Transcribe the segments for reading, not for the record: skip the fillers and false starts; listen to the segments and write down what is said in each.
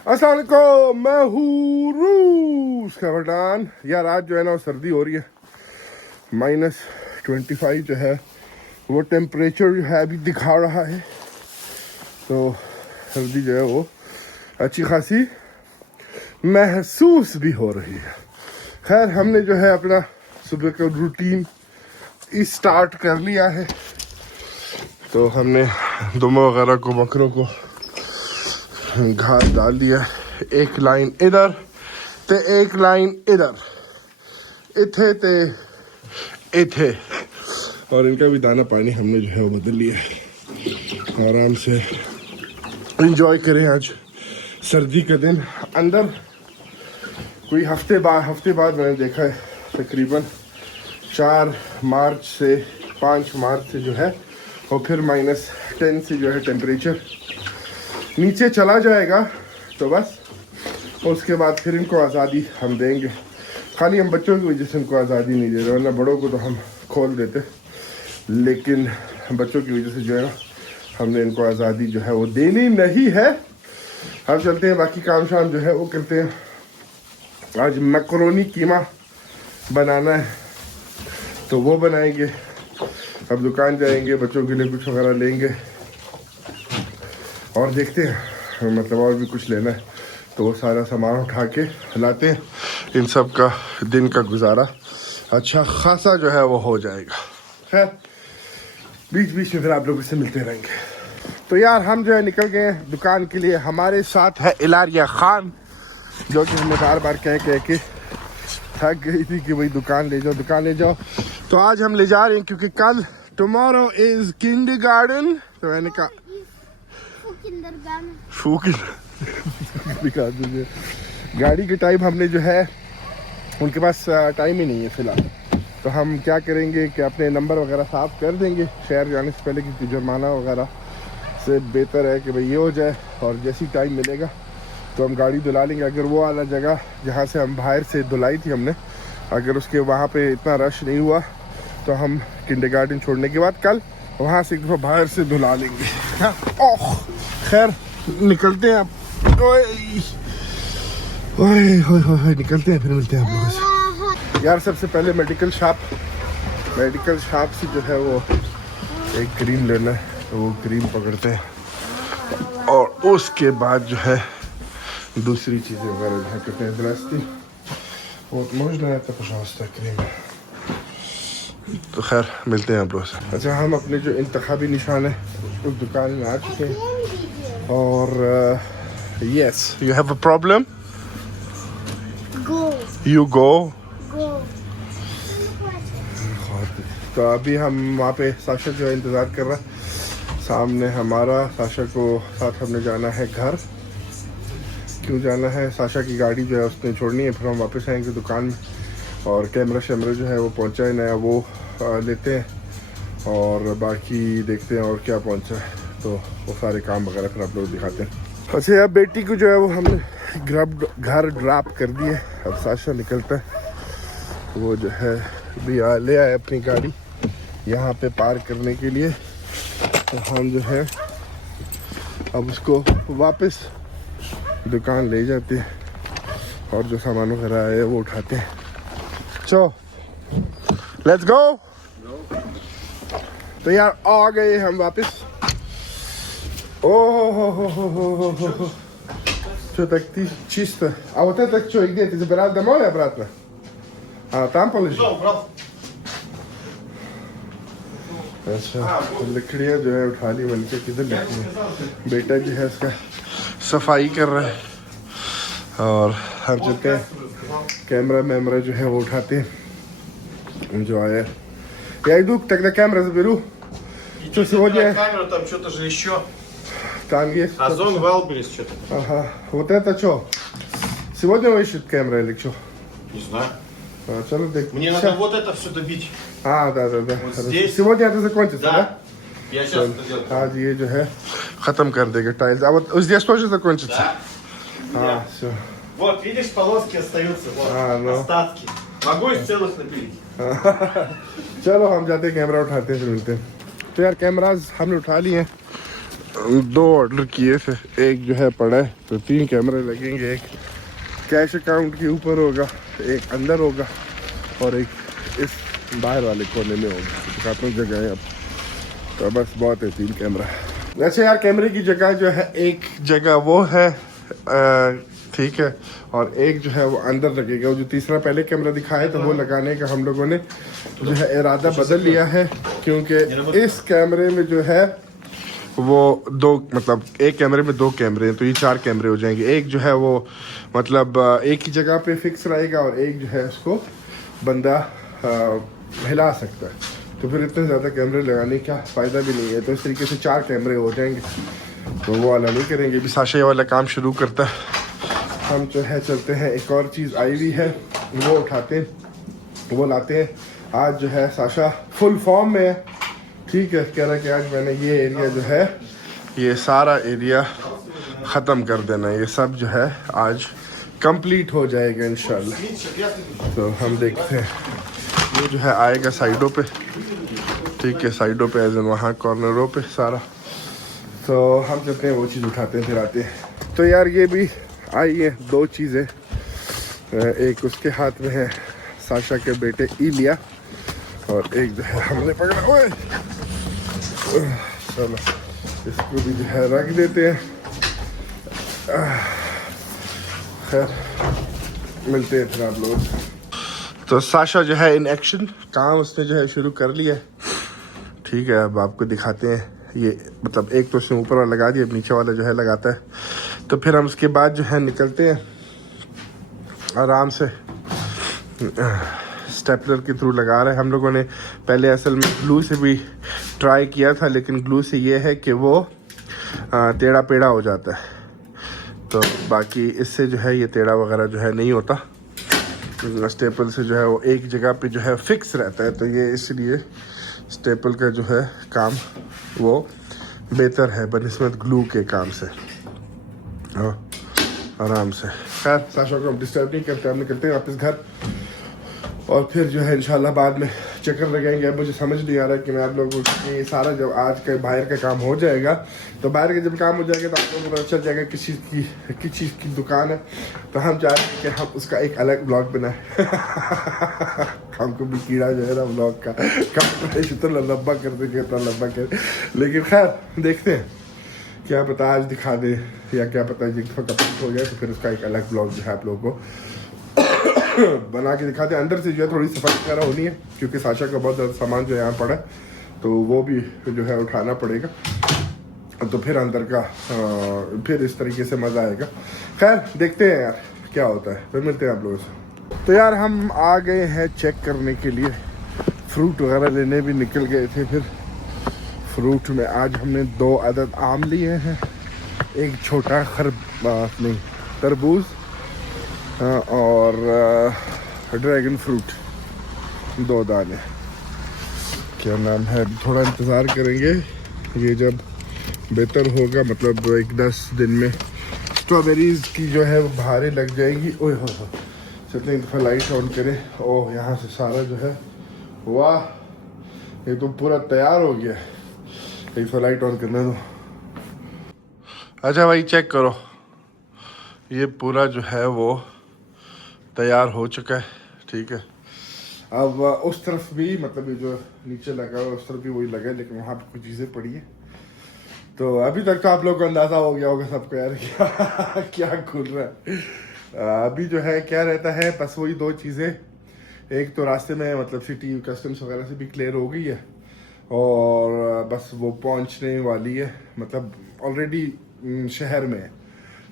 अस्सलाम वालेकुम, मैं हूँ रूस खबरदान। यार आज जो है ना सर्दी हो रही है, -25 जो है वो टेम्परेचर जो है अभी दिखा रहा है। तो सर्दी जो है वो अच्छी खासी महसूस भी हो रही है। खैर हमने जो है अपना सुबह का रूटीन स्टार्ट कर लिया है। तो हमने दुम्बों वगैरह को, बकरों को घास डाल दिया। एक लाइन इधर ते एक लाइन इधर, इथे ते इथे, और इनका भी दाना पानी हमने जो है वो बदल लिया है। आराम से एंजॉय करें आज सर्दी का दिन। अंदर कोई हफ्ते बाद मैंने देखा है तकरीबन 4 मार्च से 5 मार्च से जो है और फिर -10 से जो है टेम्परेचर नीचे चला जाएगा। तो बस उसके बाद फिर इनको आज़ादी हम देंगे। खाली हम बच्चों की वजह से इनको आज़ादी नहीं दे रहे, वरना बड़ों को तो हम खोल देते, लेकिन बच्चों की वजह से जो है ना हमने इनको आज़ादी जो है वो देनी नहीं है। हम चलते हैं, बाकी काम शाम जो है वो करते हैं। आज मैकरोनी कीमा बनाना है तो वो बनाएंगे। अब दुकान जाएंगे, बच्चों के लिए कुछ वगैरह लेंगे और देखते हैं, मतलब और भी कुछ लेना है तो वो सारा सामान उठा के लाते हैं। इन सब का दिन का गुजारा अच्छा खासा जो है वो हो जाएगा। खैर बीच बीच में फिर आप लोगों से मिलते रहेंगे। तो यार हम जो है निकल गए हैं दुकान के लिए। हमारे साथ है इलारिया खान, जो कि हमें बार बार कह के थक गई थी कि भाई दुकान ले जाओ। तो आज हम ले जा रहे हैं क्योंकि कल टुमारो इज किंडरगार्टन। तो मैंने कहा दिखा दीजिए गाड़ी के टाइम। हमने जो है उनके पास टाइम ही नहीं है फ़िलहाल। तो हम क्या करेंगे कि अपने नंबर वगैरह साफ़ कर देंगे शहर जाने से पहले, क्योंकि जुर्माना वगैरह से बेहतर है कि भाई ये हो जाए और जैसी टाइम मिलेगा तो हम गाड़ी धुला लेंगे। अगर वो वाला जगह जहाँ से हम बाहर से धुलाई थी हमने, अगर उसके वहाँ पे इतना रश नहीं हुआ तो हम किंडरगार्टन छोड़ने के बाद कल वहाँ से एक दफ़ा बाहर से धुला लेंगे। हाँ ओह खैर निकलते हैं अब। ओए निकलते हैं, फिर मिलते हैं आप लोगों से। यार सबसे पहले मेडिकल शॉप से जो है वो एक क्रीम लेना है, तो वो क्रीम पकड़ते हैं और उसके बाद जो है दूसरी चीज़ें वगैरह जो है करते हैं। Здрасте. Вот можно это, пожалуйста, क्रीम। तो खैर मिलते हैं आप लोगों से। अच्छा हम अपने जो इंतखाबी निशान है उस दुकान में आ चुके हैं और yes you have a problem, you go. तो अभी हम वहाँ पे साशा जो है इंतज़ार कर रहा है सामने हमारा। साशा को साथ हमने जाना है घर। क्यों जाना है? साशा की गाड़ी जो है उसने छोड़नी है, फिर हम वापस आएंगे दुकान में और कैमरा जो है वो पहुंचा है नया, वो लेते हैं और बाकी देखते हैं और क्या पहुंचा है, तो वो सारे काम वगैरह फिर आप लोग दिखाते हैं। अच्छा अब बेटी को जो है वो हमने घर ड्रॉप कर दिए। अब साशा निकलता है, वो जो है भी ले आए अपनी गाड़ी यहाँ पे पार्क करने के लिए। तो हम जो है अब उसको वापस दुकान ले जाते हैं और जो सामान वगैरह है वो उठाते हैं। चलो लेट्स गो। तो यार आ गए हम वापस। О, что так ты чисто. А вот это что, и где? Ты забирал домой обратно? А, там положил? Да, убрал. अच्छा लकड़ियाँ जो है उठा ली मैंने, किधर लकड़ियाँ। बेटा जो है उसका सफाई कर रहा है और हम चलते हैं कैमरा जो है वो उठाते हैं जो आया। Я иду, тогда камеру заберу. Что сегодня? Камеру там что-то же еще. Там есть. Озон Валберис что-то. Ага. Вот это что? Сегодня вы ищете камеру или что? Не знаю. Мне надо вот это все добить. да. Вот здесь. Сегодня это закончится, да? Я сейчас это делаю. आज ये जो है खत्म कर देगा टाइल्स। А вот здесь тоже закончится? Да. Все. Вот, видишь, полоски остаются. Вот, остатки. Могу из целых напилить. चलो हम जाते हैं कैमरा उठाते हैं, फिर मिलते हैं। तो यार कैमराज हमने उठा लिए हैं दो ऑर्डर किए थे, एक जो है पड़ा है, तो 3 कैमरे लगेंगे। एक कैश अकाउंट के ऊपर होगा, एक अंदर होगा और एक इस बाहर वाले कोने में होगा। दिखाता हूँ जगह है अब, तो बस बहुत है 3 कैमरा। वैसे यार कैमरे की जगह जो है, एक जगह वो है ठीक है, और एक जो है वो अंदर लगेगा। वो जो तीसरा पहले कैमरा दिखाया था वो लगाने का हम लोगों ने जो है इरादा बदल लिया है, क्योंकि इस कैमरे में जो है वो दो, मतलब एक कैमरे में 2 कैमरे हैं, तो ये 4 कैमरे हो जाएंगे। एक जो है वो मतलब एक ही जगह पे फिक्स रहेगा और एक जो है उसको बंदा हिला सकता है, तो फिर इतने ज़्यादा कैमरे लगाने का फ़ायदा भी नहीं है। तो इस तरीके से 4 कैमरे हो जाएंगे, तो वो वाला नहीं करेंगे। अभी साशा ये वाला काम शुरू करता है, हम जो है चलते हैं। एक और चीज़ आई हुई है वो उठाते हैं, वो लाते हैं। आज जो है साशा फुल फॉर्म में है, ठीक है। कह रहा है कि आज मैंने ये एरिया जो है, ये सारा एरिया ख़त्म कर देना है, ये सब जो है आज कंप्लीट हो जाएगा इंशाल्लाह। तो हम देखते हैं, ये जो है आएगा साइडों पे, ठीक है, साइडों पे एज वहाँ कॉर्नरों पे सारा। तो हम चलते हैं, वो चीज़ उठाते हैं फिर आते हैं। तो यार ये भी आई है 2 चीज़ें, एक उसके हाथ में है साशा के बेटे इलिया, और एक जो है हमने पकड़ा। ओए चलो इसको भी जो है रख देते हैं। खैर मिलते हैं फिर आप लोग। तो साशा जो है इन एक्शन, काम उसने जो है शुरू कर लिया है, ठीक है। अब आपको दिखाते हैं, ये मतलब एक तो उसने ऊपर वाला लगा दिया, नीचे वाला जो है लगाता है। तो फिर हम उसके बाद जो है निकलते हैं आराम से, स्टेपलर के थ्रू लगा रहे हैं। हम लोगों ने पहले असल में ग्लू से भी ट्राई किया था, लेकिन ग्लू से ये है कि वो टेढ़ा पेढ़ा हो जाता है, तो बाकी इससे जो है ये टेढ़ा वगैरह जो है नहीं होता। स्टेपल से जो है वो एक जगह पे जो है फिक्स रहता है, तो ये इसलिए स्टेपल का जो है काम वो बेहतर है बनिस्बत ग्लू के काम से। हाँ आराम से। खैर साशा को हम डिस्टर्ब नहीं करते, हम निकलते हैं वापस घर, और फिर जो है इंशाल्लाह बाद में चक्कर लगाएंगे। अब मुझे समझ नहीं आ रहा कि मैं आप लोगों को, ये सारा जब आज का बाहर का काम हो जाएगा, तो बाहर का जब काम हो जाएगा तो आप लोगों को पता चल जाएगा किस चीज़ की दुकान है। तो हम चाह रहे हैं कि हम उसका एक अलग ब्लॉग बनाए। हमको भी कीड़ा जो है ना ब्लॉग का इतना लंबा कर देंगे, इतना लंबा कर, लेकिन खैर देखते हैं, क्या पता आज दिखा दे, या क्या पता एक दफ़ा कंप्लीट हो जाए तो फिर उसका एक अलग ब्लॉग जो है आप लोगों को बना के दिखाते हैं। अंदर से जो है थोड़ी सफाई वगैरह होनी है, क्योंकि साशा का बहुत ज़्यादा सामान जो है यहाँ पड़ा है, तो वो भी जो है उठाना पड़ेगा, तो फिर अंदर का फिर इस तरीके से मज़ा आएगा। खैर देखते हैं यार क्या होता है, फिर मिलते हैं आप लोगों से। तो यार हम आ गए हैं चेक करने के लिए, फ्रूट वगैरह लेने भी निकल गए थे। फिर फ्रूट में आज हमने 2 अदद आम लिए हैं, एक छोटा तरबूज और ड्रैगन फ्रूट 2 दाने। क्या नाम है, थोड़ा इंतज़ार करेंगे, ये जब बेहतर होगा, मतलब 1-10 दिन में स्ट्रॉबेरीज़ की जो है वो बहारें लग जाएंगी। ओए हो चलते एक दफ़ा लाइट ऑन करें। ओह यहाँ से सारा जो है, वाह ये तो पूरा तैयार हो गया। एक दफ़ा लाइट ऑन करने दो। अच्छा भाई चेक करो, ये पूरा जो है वो तैयार हो चुका है, ठीक है। अब उस तरफ भी, मतलब ये जो नीचे लगा है उस तरफ भी वही लगा है, लेकिन वहाँ पे कुछ चीज़ें पड़ी है। तो अभी तक तो आप लोग को अंदाज़ा हो गया होगा सबको यार क्या खुल रहा है। अभी जो है क्या रहता है, बस वही 2 चीज़ें, एक तो रास्ते में मतलब सिटी कस्टम्स वगैरह से भी क्लियर हो गई है, और बस वो पहुंचने वाली है, मतलब ऑलरेडी शहर में है,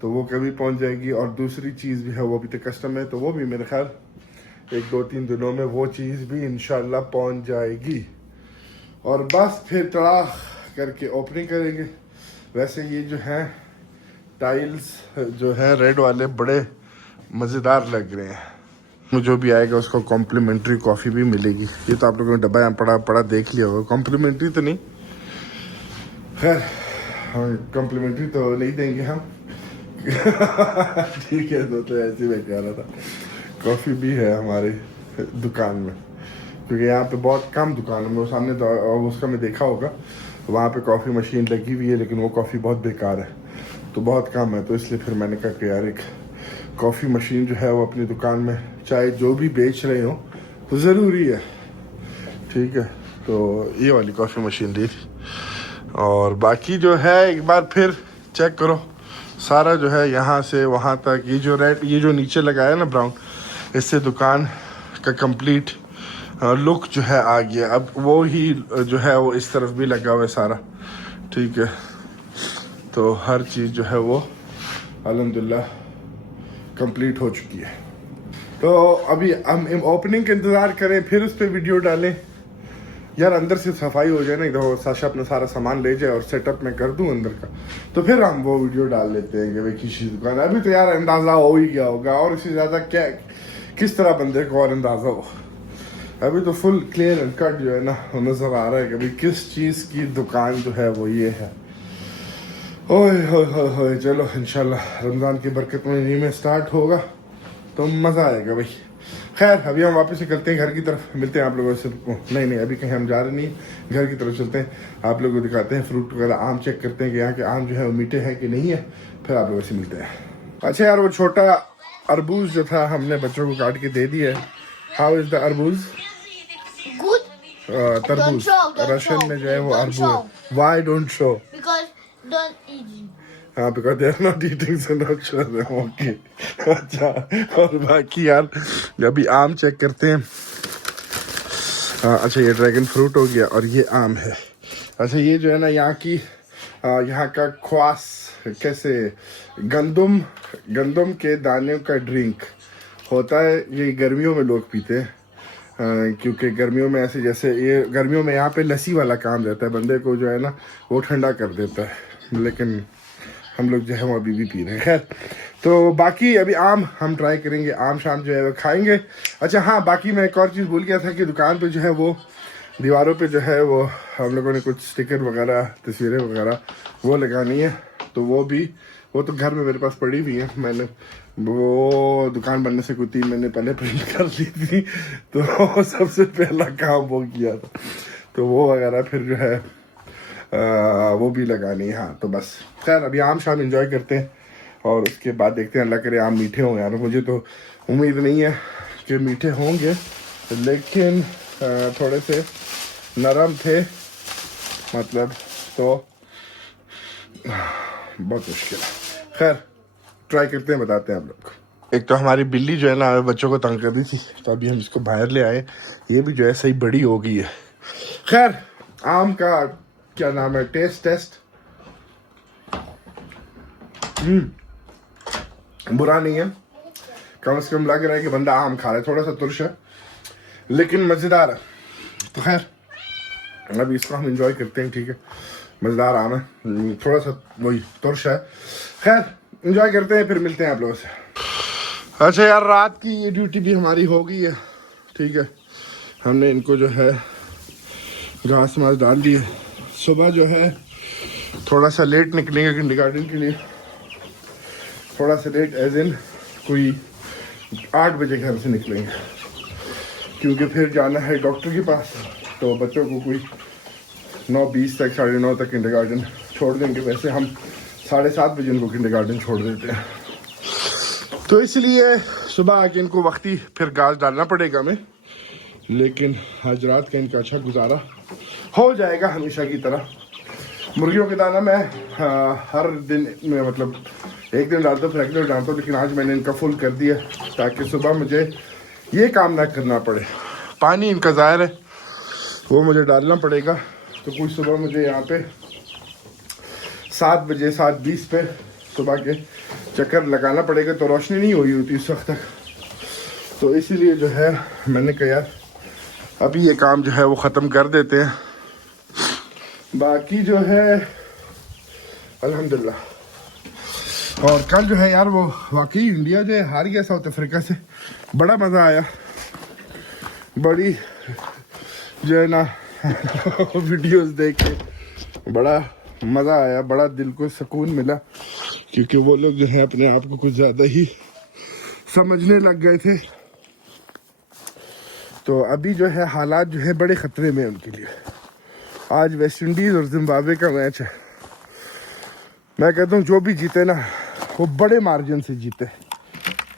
तो वो कभी पहुंच जाएगी। और दूसरी चीज़ भी है, वो अभी तक कस्टम है, तो वो भी मेरे ख्याल 1-2-3 दिनों में वो चीज़ भी इंशाल्लाह पहुंच जाएगी, और बस फिर तड़ाक करके ओपनिंग करेंगे। वैसे ये जो है टाइल्स जो है रेड वाले बड़े मज़ेदार लग रहे हैं। जो भी आएगा उसको कॉम्प्लीमेंट्री कॉफ़ी भी मिलेगी। ये तो आप लोगों ने डब्बा यहाँ पड़ा देख लिया होगा, कॉम्प्लीमेंट्री तो नहीं, खैर कॉम्प्लीमेंट्री तो नहीं देंगे हम। ठीक है, तो ऐसे मैं कह रहा था, कॉफ़ी भी है हमारे दुकान में, क्योंकि यहाँ पे बहुत कम दुकान है। वो सामने तो उसका मैं देखा होगा, वहाँ पे कॉफ़ी मशीन लगी हुई है, लेकिन वो कॉफ़ी बहुत बेकार है, तो बहुत कम है। तो इसलिए फिर मैंने कहा कि यार एक कॉफ़ी मशीन जो है वो अपनी दुकान में, चाहे जो भी बेच रहे हो तो ज़रूरी है, ठीक है। तो ये वाली कॉफ़ी मशीन ली थी। और बाकी जो है एक बार फिर चेक करो, सारा जो है यहाँ से वहाँ तक, ये जो रेड, ये जो नीचे लगाया ना ब्राउन, इससे दुकान का कंप्लीट लुक जो है आ गया। अब वो ही जो है वो इस तरफ भी लगा हुआ है सारा, ठीक है। तो हर चीज़ जो है वो अल्हम्दुलिल्लाह कंप्लीट हो चुकी है। तो अभी हम ओपनिंग का इंतज़ार करें, फिर उस पर वीडियो डालें। यार अंदर से सफाई हो जाए ना, इधर साशा अपना सारा सामान ले जाए और सेटअप मैं कर दूं अंदर का, तो फिर हम वो वीडियो डाल लेते हैं कि भाई किसी दुकान। अभी तो यार अंदाज़ा हो ही गया होगा, और इससे ज़्यादा क्या किस तरह बंदे को और अंदाज़ा हो। अभी तो फुल क्लियर एंड कट जो है ना नज़र आ रहा है कि भाई किस चीज़ की दुकान जो है वो ये है। ओए होए, चलो इंशाल्लाह रमज़ान की बरकत में इन्हीं में स्टार्ट होगा तो मज़ा आएगा भाई। खैर अभी हम वापस से करते हैं घर की तरफ, मिलते हैं आप लोगों से। नहीं अभी कहीं हम जा रहे नहीं, घर की तरफ चलते हैं, आप लोगों को दिखाते हैं फ्रूट वगैरह, आम चेक करते हैं कि यहाँ के आम जो है वो मीठे हैं कि नहीं है, फिर आप लोगों से मिलते हैं। अच्छा यार वो छोटा अरबूज जो था हमने बच्चों को काट के दे दिया है। हाउ इज द अरबूज? तरबूज रशियन में जो है वो अरबूज। Why don't show? हाँ because they are not eating, so not show them. Okay अच्छा, और बाकी यार अभी आम चेक करते हैं। अच्छा ये ड्रैगन फ्रूट हो गया और ये आम है। अच्छा ये जो है ना यहाँ की यहाँ का ख्वास, कैसे गंदम के दाने का ड्रिंक होता है, ये गर्मियों में लोग पीते हैं। क्योंकि गर्मियों में ऐसे, जैसे ये गर्मियों में यहाँ पे लस्सी वाला काम रहता है, बंदे को जो है ना वो ठंडा कर देता है, लेकिन हम लोग जो है वो अभी भी पी रहे हैं। खैर तो बाकी अभी आम हम ट्राई करेंगे, आम शाम जो है वो खाएंगे। अच्छा हाँ, बाकी मैं एक और चीज़ भूल गया था कि दुकान पे जो है वो दीवारों पे जो है वो हम लोगों ने कुछ स्टिकर वगैरह, तस्वीरें वगैरह वो लगानी है, तो वो तो घर में मेरे पास पड़ी हुई है, मैंने वो दुकान बनने से कोई 3 महीने पहले प्रिंट कर ली थी, तो सबसे पहला काम वो किया था, तो वो वगैरह फिर जो है वो भी लगानी है। हाँ तो बस खैर अभी आम शाम एंजॉय करते हैं और उसके बाद देखते हैं, अल्लाह करे आम मीठे हों। यार मुझे तो उम्मीद नहीं है कि मीठे होंगे, लेकिन थोड़े से नरम थे मतलब, तो बहुत मुश्किल है। खैर ट्राई करते हैं, बताते हैं आप लोग को। एक तो हमारी बिल्ली जो है ना बच्चों को तंग कर दी थी, तो अभी हम इसको बाहर ले आए, ये भी जो है सही बड़ी हो गई है। खैर आम का क्या नाम है, टेस्ट बुरा नहीं है, कम से कम लग रहा है कि बंदा आम खा रहा है, थोड़ा सा तुर्श है लेकिन मज़ेदार है। तो खैर अभी इसको हम एंजॉय करते हैं, ठीक है, मज़ेदार आम है, थोड़ा सा वही तुर्श है। खैर एंजॉय करते हैं, फिर मिलते हैं आप लोगों से। अच्छा यार रात की ये ड्यूटी भी हमारी हो गई है, ठीक है, हमने इनको जो है घास मास डाल दी है। सुबह जो है थोड़ा सा लेट निकलेंगे किंडरगार्टन के लिए, थोड़ा सा लेट एज इन कोई 8 बजे घर से निकलेंगे, क्योंकि फिर जाना है डॉक्टर के पास, तो बच्चों को कोई 9:20 तक 9:30 तक किंडरगार्टन छोड़ देंगे। वैसे हम 7:30 बजे इनको किंडरगार्टन छोड़ देते हैं, तो इसलिए सुबह आके इनको वक्ती फिर घास डालना पड़ेगा हमें, लेकिन आज रात का इनका अच्छा गुजारा हो जाएगा हमेशा की तरह। मुर्गियों के दाना मैं हर दिन में मतलब एक दिन डालता हूँ, फिर अगले दिन डालता हूँ, लेकिन आज मैंने इनका फुल कर दिया ताकि सुबह मुझे ये काम ना करना पड़े। पानी इनका ज़ाहिर है वो मुझे डालना पड़ेगा, तो कोई सुबह मुझे यहाँ पे 7 बजे 7:20 पे सुबह के चक्कर लगाना पड़ेगा, तो रोशनी नहीं हुई होती उस वक्त तक, तो इसीलिए जो है मैंने कहा यार अभी ये काम जो है वो ख़त्म कर देते हैं। बाकी जो है अल्हम्दुलिल्लाह। और कल जो है यार वो वाकई इंडिया जो है हार गया साउथ अफ्रीका से, बड़ा मज़ा आया, बड़ी जो है ना वीडियोस देख के बड़ा मज़ा आया, बड़ा दिल को सुकून मिला, क्योंकि वो लोग जो है अपने आप को कुछ ज़्यादा ही समझने लग गए थे। तो अभी जो है हालात जो है बड़े ख़तरे में उनके लिए, आज वेस्ट इंडीज और जिम्बाब्वे का मैच है। मैं कहता हूँ जो भी जीते ना वो बड़े मार्जिन से जीते,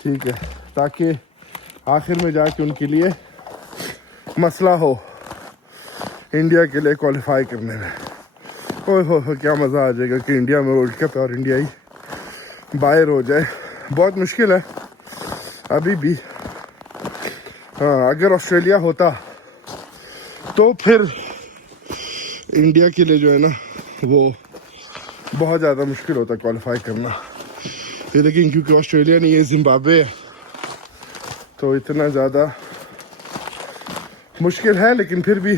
ठीक है, ताकि आखिर में जाके उनके लिए मसला हो इंडिया के लिए क्वालिफाई करने में। ओह हो क्या मज़ा आ जाएगा कि इंडिया में वर्ल्ड कप है और इंडिया ही बाहर हो जाए। बहुत मुश्किल है अभी भी। हाँ, अगर ऑस्ट्रेलिया होता तो फिर इंडिया के लिए जो है ना वो बहुत ज़्यादा मुश्किल होता क्वालिफाई करना। लेकिन क्योंकि ऑस्ट्रेलिया नहीं है, जिम्बाब्वे है, तो इतना ज़्यादा मुश्किल है, लेकिन फिर भी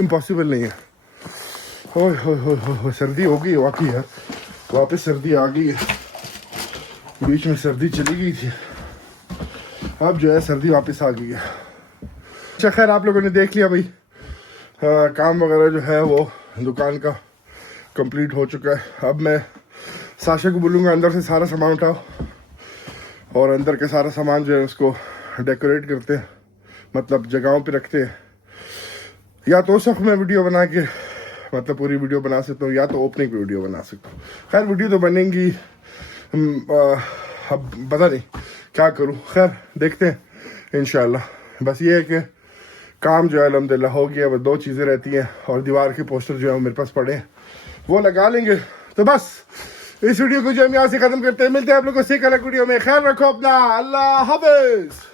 इम्पॉसिबल नहीं है। ओह हो सर्दी हो गई वाकई यार, वापस सर्दी आ गई है। बीच में सर्दी चली गई थी, अब जो है सर्दी वापस आ गई है। अच्छा खैर, आप लोगों ने देख लिया भाई, काम वगैरह जो है वो दुकान का कंप्लीट हो चुका है। अब मैं साशा को बोलूँगा अंदर से सारा सामान उठाओ और अंदर के सारा सामान जो है उसको डेकोरेट करते हैं, मतलब जगहों पे रखते हैं। या तो उस वक्त मैं वीडियो बना के मतलब पूरी वीडियो बना सकता हूँ, या तो ओपनिंग पे वीडियो बना सकता हूँ। खैर वीडियो तो बनेंगी, अब पता नहीं क्या करूँ, खैर देखते हैं इंशाल्लाह। बस ये है कि काम जो है अल्हम्दुलिल्लाह हो गया। बस 2 चीज़ें रहती हैं और दीवार के पोस्टर जो है वो मेरे पास पड़े हैं, वो लगा लेंगे। तो बस इस वीडियो को जो हम यहाँ से ख़त्म करते हैं, मिलते हैं आप लोगों से एक अलग वीडियो में। ख्याल रखो अपना, अल्लाह हाफ़िज़।